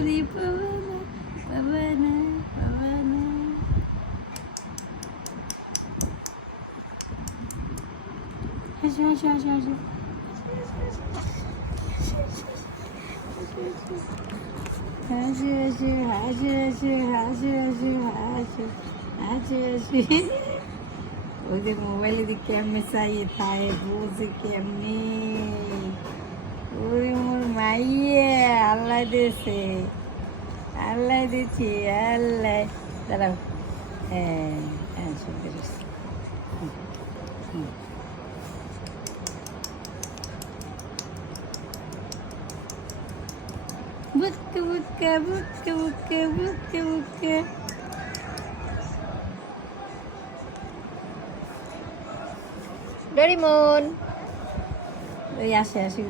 ওরে পাবানা পাবানা পাবানা। হাসো হাসো হাসো হাসো। হাসি হাসি হাসি হাসি হাসি হাসি হাসি হাসি হাসি। ওদের মোবাইলে দিয়ে কেমনে চাইয়ে তাই বুঝে কেমনি। ওরে মোর মাইয়ে আল্লাহ দিয়েছে, আল্লাহ দিচ্ছি আল্লাহ। দাঁড়াও, হ্যাঁ হ্যাঁ শুনতে পাচ্ছি। বুকে বুকে বুকে বুকে বুকে বুকে। ডোরিমন ওই আসে আসে